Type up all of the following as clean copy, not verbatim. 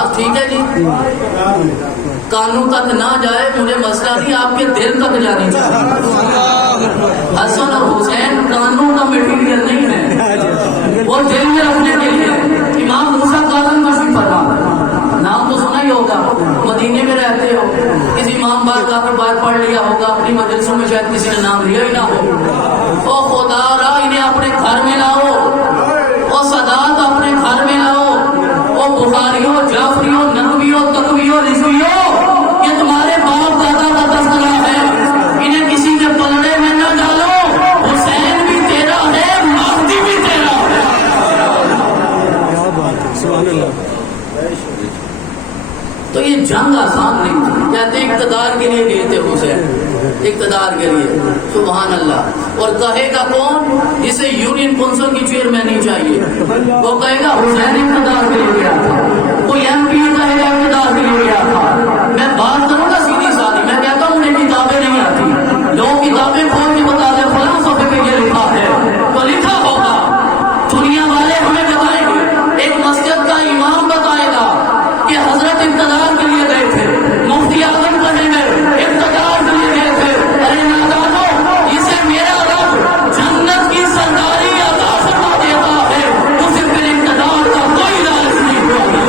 بات ٹھیک ہے جی، کانوں تک نہ جائے مجھے مسئلہ نہیں، آپ کے دل تک جانی چاہیے۔ حسن اور حسین کانوں کا میٹیریل نہیں ہے، وہ دل میں رکھنے کے لیے۔ امام موسیٰ کاظم کا شکر فرما، نام تو سنا ہی ہوگا، مدینے میں رہتے ہو، کسی امام بار کا بات پڑھ لیا ہوگا، اپنی مجلسوں میں شاید کسی نے نام لیا ہی نہ ہو۔ او خدا را انہیں اپنے گھر میں لاؤ، او سادات اپنے گھر میں لاؤ، او بخاریوں، جعفریوں، نحویوں، تقویوں، رضویوں، یہ تمہارے باپ دادا کا تذکرہ ہے، انہیں کسی کے پلڑے میں نہ ڈالو۔ حسین بھی تیرا ہے، مہدی بھی تیرا ہے۔ سبحان اللہ۔ تو یہ جنگ آسان نہیں تھی، کہتے اقتدار کے لیے گئے تھے حسین، اقتدار کے لیے، سبحان اللہ۔ اور کہے گا کون؟ جسے یونین کونسل کی چیئرمینی چاہیے، وہ کہے گا حسین اقتدار کے لیے گیا تھا۔ کوئی ایم پی کہے گا اقتدار کے لیے گیا تھا۔ میں بات کروں گا سیدھی سادھی، میں کہتا ہوں انہیں کتابیں نہیں آتی، لوگ کتابیں کھول کے بتا دیں فلاں صفحے پہ یہ لکھا ہے، تو لکھا ہوگا، دنیا والے ہمیں بتائیں گے، ایک مسجد کا امام بتائے گا کہ حضرت اقتدار کے لیے گئے تھے، مفتی اعظم کہیں گے اقتدار کے لیے گئے تھے۔ ارے نادانو، اسے میرا رب جنت کی سرداری عطا فرما دیتا ہے، اسے پھر اقتدار کا کوئی لالچ نہیں ہوگا۔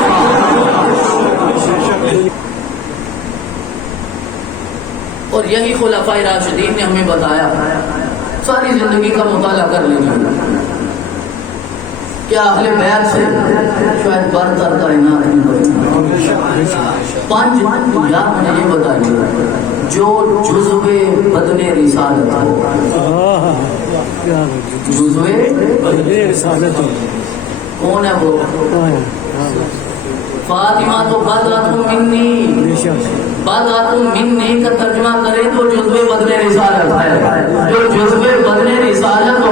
اور یہی خلفائے راشدین نے ہمیں بتایا، ساری زندگی کا مطالعہ کر لیجیے، کیا اہل بیت سے شاید برتر کائنات نہیں بنی۔ پانچ یا مجھے یہ بتائیے جو جزو بدن رسالت ہو، جزو بدن رسالت کون ہے وہ؟ فاطمہ تو بدعۃ منی، بدعۃ منی کا ترجمہ کرے تو جزو بدن رسالت ہے۔ جو جزو بدن رسالت ہو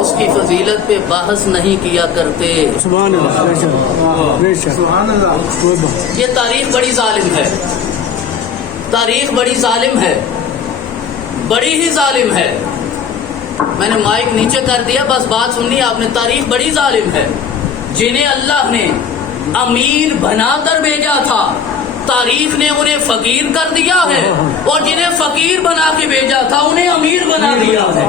اس کی فضیلت پہ بحث نہیں کیا کرتے۔ سبحان اللہ، سبحان اللہ۔ یہ تاریخ بڑی ظالم ہے، تاریخ بڑی ظالم ہے، بڑی ہی ظالم ہے۔ میں نے مائک نیچے کر دیا، بس بات سننی آپ نے۔ تاریخ بڑی ظالم ہے، جنہیں اللہ نے امیر بنا کر بھیجا تھا، تاریخ نے انہیں فقیر کر دیا ہے، اور جنہیں فقیر بنا کے بھیجا تھا انہیں امیر بنا دیا ہے۔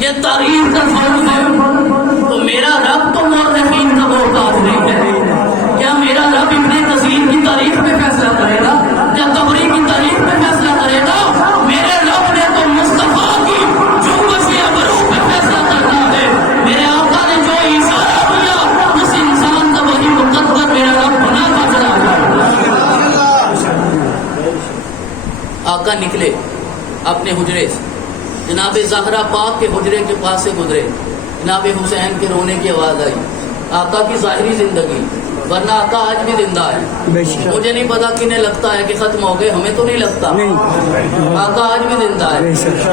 یہ تاریخ کا فرق ہے۔ تو میرا رب تو مورخین کا محتاج نہیں ہے۔ کیا میرا رب ابن کثیر کی تاریخ پہ فیصلہ کرے گا؟ کیا طبری کی تاریخ پہ فیصلہ کرے گا؟ میرے رب نے تو مصطفیٰ کی جنبش ابرو پہ فیصلہ کرنا ہے۔ میرے آقا نے جو اشارہ کیا اس انسان کا وہی مقدر میرا رب بنا کر چلا گیا۔ آقا نکلے اپنے حجرے سے، جناب زہرا پاک کے حجرے کے پاس سے گزرے، جناب حسین کے رونے کی آواز آئی۔ آقا کی ظاہری زندگی، ورنہ آقا آج بھی زندہ ہے۔ مجھے نہیں پتا کنہیں لگتا ہے کہ ختم ہو گئے، ہمیں تو نہیں لگتا، آقا آج بھی زندہ ہے۔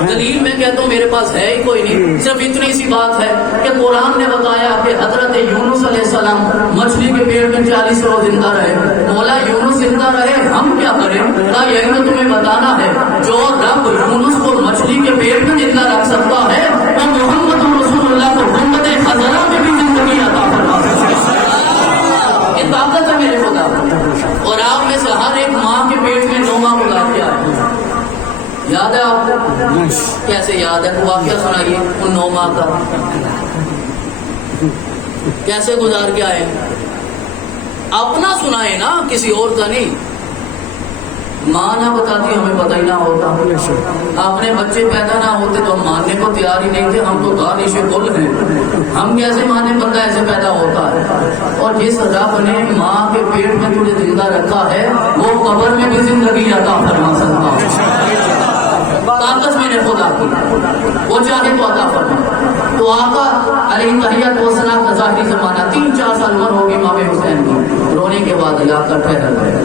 دلیل میں کہتا ہوں میرے پاس ہے ہی کوئی نہیں، صرف اتنی سی بات ہے کہ قرآن نے بتایا کہ حضرت یونس علیہ السلام مچھلی کے پیٹ میں 40 روز زندہ رہے۔ مولا یونس زندہ رہے، ہم کیا کریں؟ یہی تو تمہیں بتانا ہے، جو رب یونس کو مچھلی کے پیٹ میں زندہ رکھ سکتا ہے وہ محمد رسول اللہ کو گنبد خضرا میں بھی زندگی عطا فرما سکتا ہے۔ یہ طاقت ہے میرے خدا۔ اور آپ میں سے ہر ایک ماں کے پیٹ میں 9 ماہ گزار کے آتے ہیں، یاد ہے آپ کو؟ کیسے یاد ہے؟ واقعہ سنائیے ان 9 ماہ کا، کیسے گزار کے آئے؟ اپنا سنائے نا، کسی اور کا نہیں۔ ماں نہ بتاتی ہمیں پتہ ہی نہ ہوتا، اپنے بچے پیدا نہ ہوتے تو ہم ماننے کو تیار ہی نہیں تھے، ہم تو دانش کل ہیں، ہم کیسے مانے بندہ ایسے پیدا ہوتا ہے؟ اور جس رب نے ماں کے پیٹ میں تجھے زندہ رکھا ہے وہ قبر میں بھی زندگی عطا فرما سکتا ہے۔ طاقت میرے خدا کی، وہ چاہے تو عطا فرما۔ تو آقا علیہ تحیت و ثنا کا ظاہری زمانہ 3-4 سال عمر ہوگی امام حسین کی، رونے کے بعد آقا ٹھہر گئے،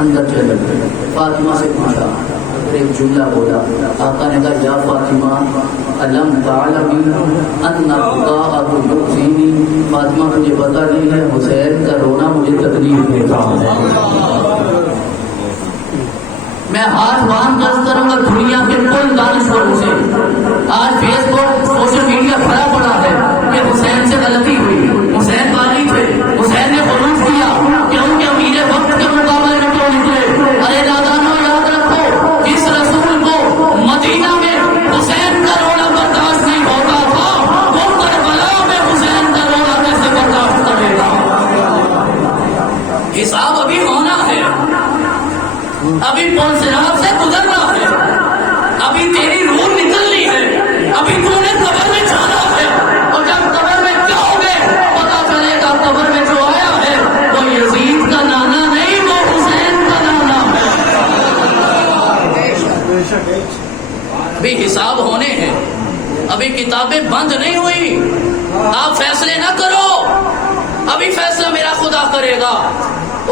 اندر چلے گئے۔ فاطمہ سے پوچھا، ایک جملہ بولا، آقا نے کہا یا فاطمہ علم تعلمی ان بکاءہ یؤذینی، فاطمہ مجھے پتہ نہیں ہے حسین کا رونا مجھے تکلیف دیتا ہے۔ میں ہاتھ باندھ دست کروں گا دنیا کے کل دانشوروں سے، آج فیس بک ابھی پنسراب سے گزرنا ہے، ابھی تیری روح نکلنی ہے، ابھی تو نے قبر میں جانا ہے، اور جب قبر میں جاؤ گے پتا چلے گا قبر میں جو آیا ہے وہ یزید کا نانا نہیں، وہ حسین کا نانا ہے۔ ابھی حساب ہونے ہیں، ابھی کتابیں بند نہیں ہوئی، آپ فیصلے نہ کرو، ابھی فیصلہ میرا خدا کرے گا،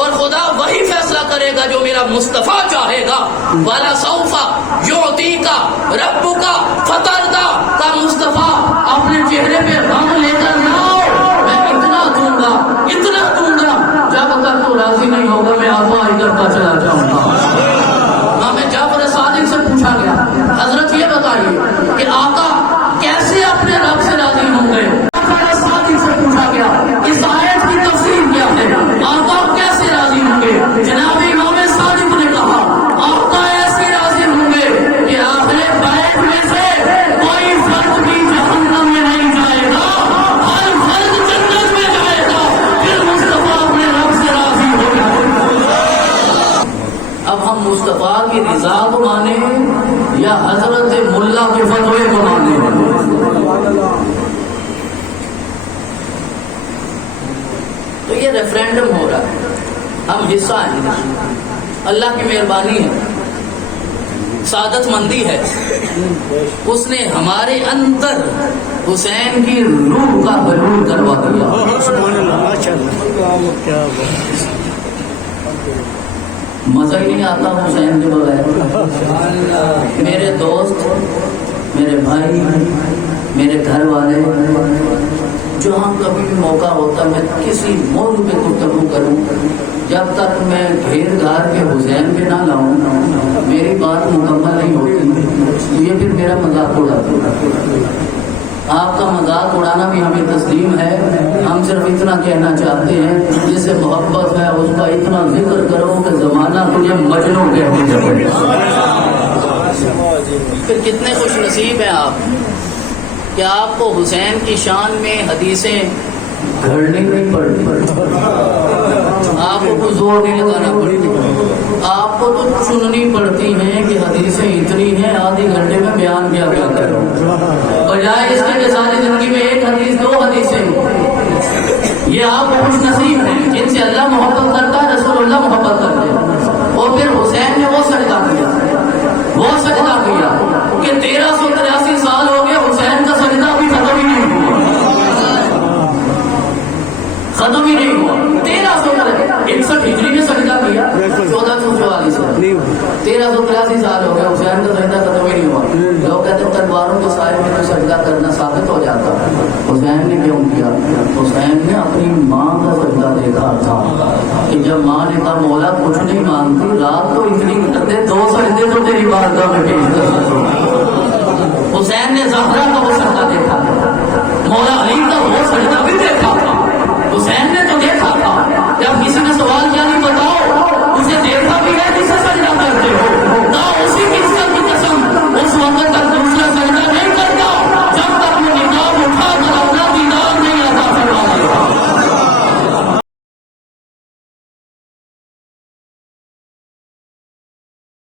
اور خدا وہی فیصلہ کرے گا جو میرا مصطفیٰ چاہے گا۔ والا سوفا یعطیکا ربکا فترضی کا مصطفیٰ اپنے چہرے پہ غم لے کر نہ آؤ، میں اتنا دوں گا جب تک تو راضی نہیں ہوگا میں آگاہی کرتا چلا جاؤں گا۔ ہمیں جعفر صادق سے پوچھا گیا، حضرت یہ بتائیے کہ آقا کیسے اپنے رب سے راضی ہوں گے؟ جعفر صادق سے پوچھا گیا اس آیت کی تفسیر کیا ہے، آقا کیسے راضی ہوں گے؟ جناب امام صادق نے کہا آقا ایسے راضی ہوں گے کہ آخر بیت میں سے کوئی فرد بھی جہنم میں نہیں جائے گا، ہر فرد جنت میں جائے گا، پھر مصطفیٰ اپنے رب سے راضی ہو جائے گا۔ اب ہم مصطفیٰ کی رضا کو مانیں یا حضرت ملا کے فتوے کو مانیں؟ تو یہ ریفرینڈم ہو رہا ہے، ہم حصہ ہیں، اللہ کی مہربانی ہے، سعادت مندی ہے، اس نے ہمارے اندر حسین کی روح کا حلول کروا دیا۔ سبحان اللہ، ماشاء اللہ، کیا بات۔ مزہ ہی نہیں آتا حسین کے بغیر۔ میرے دوست، میرے بھائی، میرے گھر والے، جہاں کبھی بھی موقع ہوتا میں کسی موضوع پہ گفتگو کروں، جب تک میں گھیر گھار کے حسین پہ نہ لاؤں میری بات مکمل نہیں ہوتی، یہ پھر میرا مذاق اڑاتا۔ آپ کا مذاق اڑانا بھی ہمیں تسلیم ہے، ہم صرف اتنا کہنا چاہتے ہیں جس سے محبت ہے اس کا اتنا ذکر کرو کہ زمانہ تجھے مجنوں کہنے لگے۔ پھر کتنے خوش نصیب ہیں آپ کہ آپ کو حسین کی شان میں حدیثیں گھڑنی نہیں پڑتی، آپ کو کوئی زور نہیں لگانا پڑتی، آپ کو تو چننی پڑتی ہیں کہ حدیثیں اتنی ہیں آدھی گھنٹے میں بیان کیا کرو، بجائے اس کے ساری زندگی میں ایک حدیث دو حدیثیں۔ یہ آپ کو خوش نصیب ہیں جن سے اللہ محبت کرتا ہے، رسول اللہ محبت کرتے ہیں۔ اور پھر حسین نے وہ سجدہ کیا کہ 1383 سال ہو گئے حسین کا سجدہ ابھی ختم ہی نہیں ہوا، 1361 ہجری میں سجدہ کیا، 1444 سے 1383 سال ہو گئے حسین کا سجدہ ختم ہی نہیں ہوا۔ لوگ کہتے ہیں تلواروں کے سائے میں تو سجدہ کرنا ثابت ہو جاتا، حسین نے کیوں کیا؟ حسین نے اپنی ماں کا سجدہ دیکھا تھا کہ جب ماں نے کہا مولا کچھ نہیں مانگتی، رات تو اتنی کرتے 2 سجدے تو تیری بارگاہ میں پیش کر سکو۔ حسین نے زہرا کا وہ سجدہ دیکھا، مولا علی کا وہ